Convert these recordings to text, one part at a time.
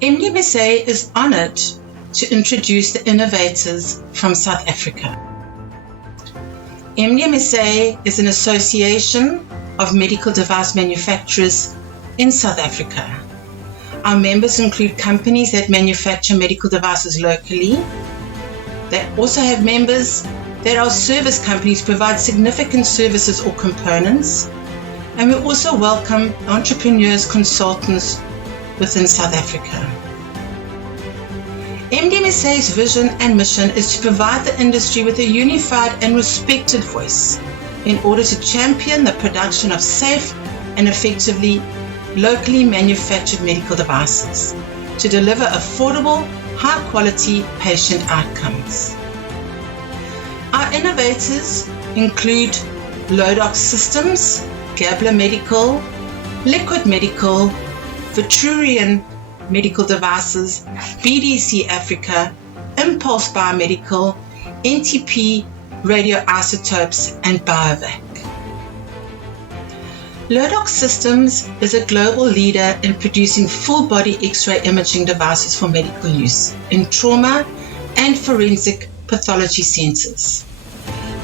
Mdmsa is honoured to introduce the Innovators from South Africa. Mdmsa is an association of medical device manufacturers in South Africa. Our members include companies that manufacture medical devices locally. They also have members that are service companies, provide significant services or components. And we also welcome entrepreneurs, consultants within South Africa. Mdmsa's vision and mission is to provide the industry with a unified and respected voice in order to champion the production of safe and effectively locally manufactured medical devices to deliver affordable, high-quality patient outcomes. Our innovators include Lodox Systems, Gabler Medical, Liquid Medical, Vitruvian Medical Devices, BDC Africa, Impulse Biomedical, NTP Radioisotopes, and Biovac. Lodox Systems is a global leader in producing full-body X-ray imaging devices for medical use in trauma and forensic pathology centers.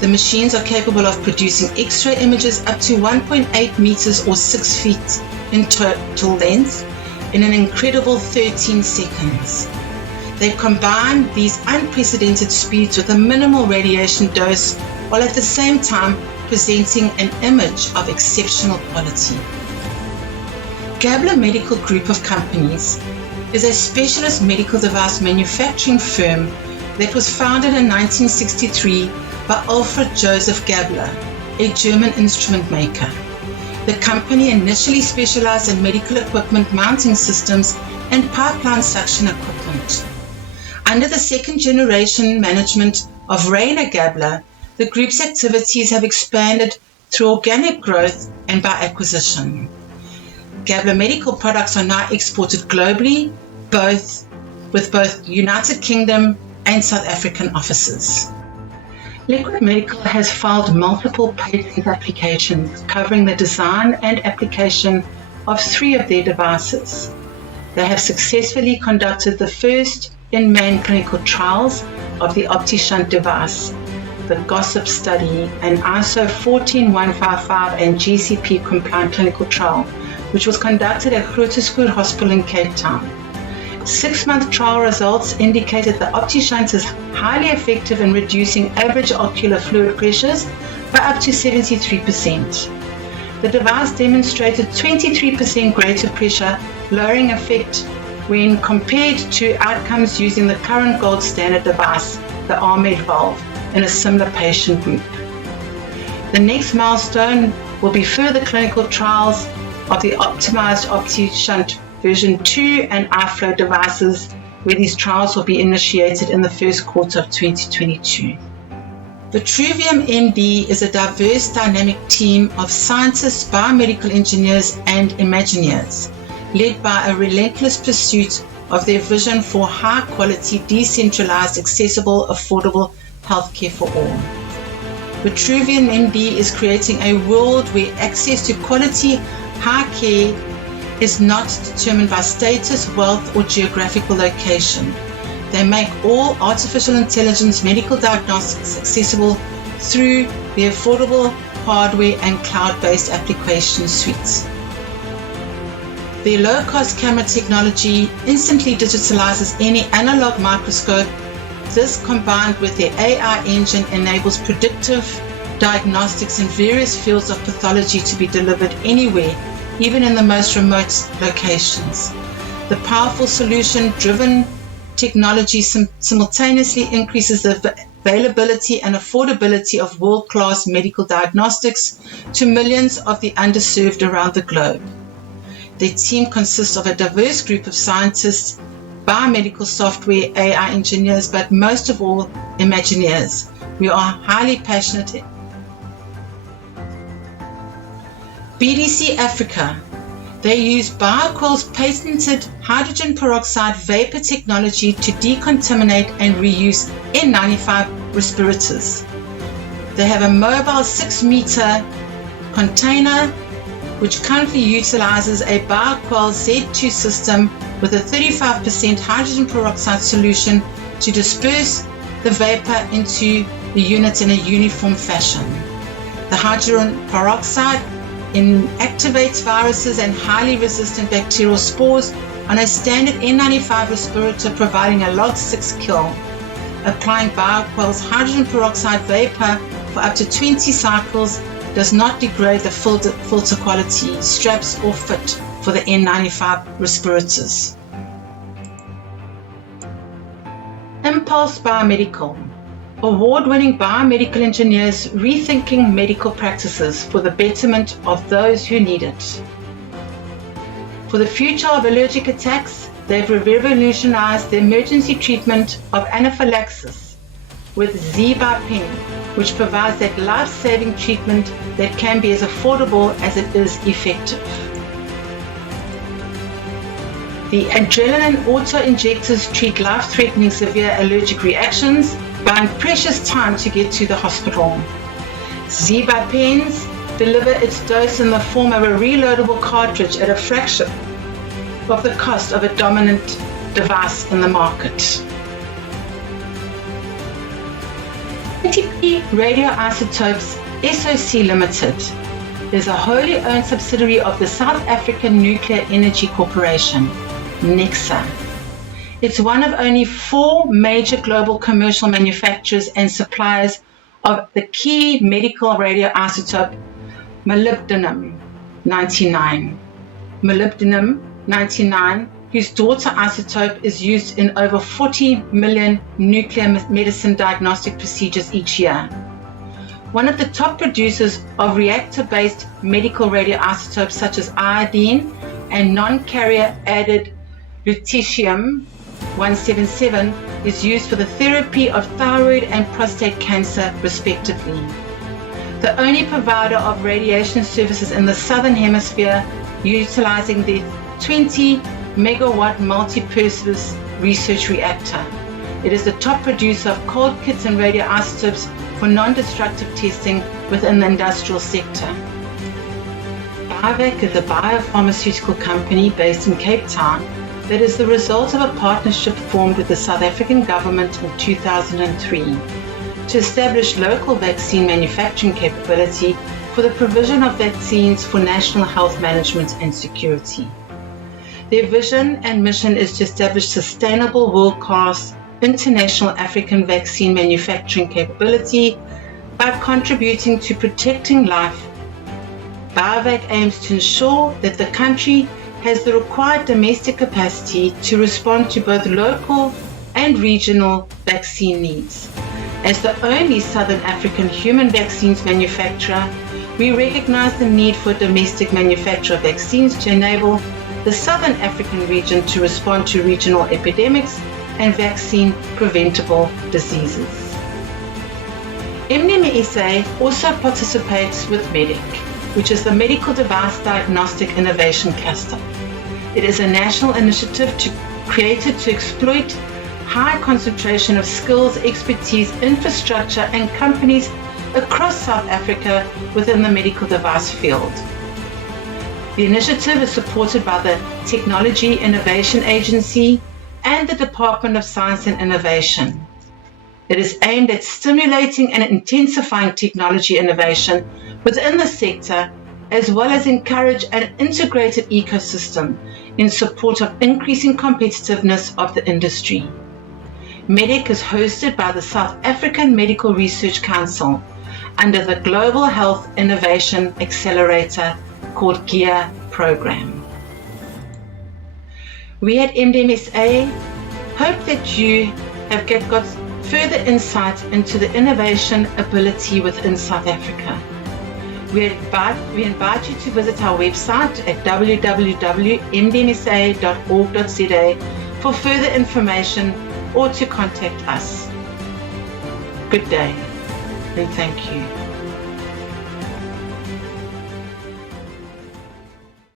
The machines are capable of producing X-ray images up to 1.8 meters or 6 feet in total length in an incredible 13 seconds. They combine these unprecedented speeds with a minimal radiation dose while at the same time presenting an image of exceptional quality. Gabler Medical Group of Companies is a specialist medical device manufacturing firm that was founded in 1963 by Alfred Joseph Gabler, a German instrument maker. The company initially specialized in medical equipment mounting systems and pipeline suction equipment. Under the second generation management of Rainer Gabler, the group's activities have expanded through organic growth and by acquisition. Gabler medical products are now exported globally, with both United Kingdom and South African offices. Liquid Medical has filed multiple patent applications covering the design and application of 3 of their devices. They have successfully conducted the first in-man clinical trials of the OptiShunt device, the GOSSIP study, an ISO 14155 and GCP compliant clinical trial, which was conducted at Groote Schuur Hospital in Cape Town. 6-month trial results indicated that OptiShunt is highly effective in reducing average ocular fluid pressures by up to 73%. The device demonstrated 23% greater pressure lowering effect when compared to outcomes using the current gold standard device, the RMED valve, in a similar patient group. The next milestone will be further clinical trials of the optimized OptiShunt version 2 and iFlow devices, where these trials will be initiated in the first quarter of 2022. Vitruvian MD is a diverse, dynamic team of scientists, biomedical engineers, and Imagineers, led by a relentless pursuit of their vision for high-quality, decentralized, accessible, affordable healthcare for all. Vitruvian MD is creating a world where access to quality, high care is not determined by status, wealth, or geographical location. They make all artificial intelligence medical diagnostics accessible through the affordable hardware and cloud-based application suites. Their low-cost camera technology instantly digitalizes any analog microscope. This, combined with their AI engine, enables predictive diagnostics in various fields of pathology to be delivered anywhere, even in the most remote locations. The powerful solution-driven technology simultaneously increases the availability and affordability of world-class medical diagnostics to millions of the underserved around the globe. Their team consists of a diverse group of scientists, biomedical software, AI engineers, but most of all, Imagineers. We are highly passionate. BDC Africa. They use BioQuell's patented hydrogen peroxide vapor technology to decontaminate and reuse N95 respirators. They have a mobile 6-meter container which currently utilizes a Bioquell Z2 system with a 35% hydrogen peroxide solution to disperse the vapor into the unit in a uniform fashion. The hydrogen peroxide inactivates viruses and highly resistant bacterial spores on a standard N95 respirator, providing a log 6 kill. Applying Bioquell's hydrogen peroxide vapor for up to 20 cycles does not degrade the filter quality, straps, or fit for the N95 respirators. Impulse Biomedical. Award-winning biomedical engineers rethinking medical practices for the betterment of those who need it. For the future of allergic attacks, they've revolutionized the emergency treatment of anaphylaxis with Z-Pen, which provides that life-saving treatment that can be as affordable as it is effective. The adrenaline auto-injectors treat life-threatening severe allergic reactions, buying precious time to get to the hospital. Z-Pens deliver its dose in the form of a reloadable cartridge at a fraction of the cost of a dominant device in the market. NTP Radioisotopes SOC Limited is a wholly owned subsidiary of the South African Nuclear Energy Corporation, Mdmsa. It's one of only 4 major global commercial manufacturers and suppliers of the key medical radioisotope Molybdenum-99. Molybdenum-99, whose daughter isotope is used in over 40 million nuclear medicine diagnostic procedures each year. One of the top producers of reactor-based medical radioisotopes such as iodine and non-carrier added lutetium-177 is used for the therapy of thyroid and prostate cancer, respectively. The only provider of radiation services in the Southern Hemisphere, utilizing the 20 megawatt multi-purpose research reactor. It is the top producer of cold kits and radioisotopes for non-destructive testing within the industrial sector. BioVac is a biopharmaceutical company based in Cape Town that is the result of a partnership formed with the South African government in 2003 to establish local vaccine manufacturing capability for the provision of vaccines for national health management and security. Their vision and mission is to establish sustainable world-class international African vaccine manufacturing capability by contributing to protecting life. BioVac aims to ensure that the country has the required domestic capacity to respond to both local and regional vaccine needs. As the only Southern African human vaccines manufacturer, we recognize the need for domestic manufacture of vaccines to enable the Southern African region to respond to regional epidemics and vaccine preventable diseases. Mdmsa also participates with MEDIC, which is the Medical Device Diagnostic Innovation Cluster. It is a national initiative created to exploit high concentration of skills, expertise, infrastructure, and companies across South Africa within the medical device field. The initiative is supported by the Technology Innovation Agency and the Department of Science and Innovation. It is aimed at stimulating and intensifying technology innovation within the sector, as well as encourage an integrated ecosystem in support of increasing competitiveness of the industry. MEDIC is hosted by the South African Medical Research Council under the Global Health Innovation Accelerator called GEAR program. We at Mdmsa hope that you have got further insight into the innovation ability within South Africa. We invite you to visit our website at www.mdmsa.org.za for further information or to contact us. Good day and thank you.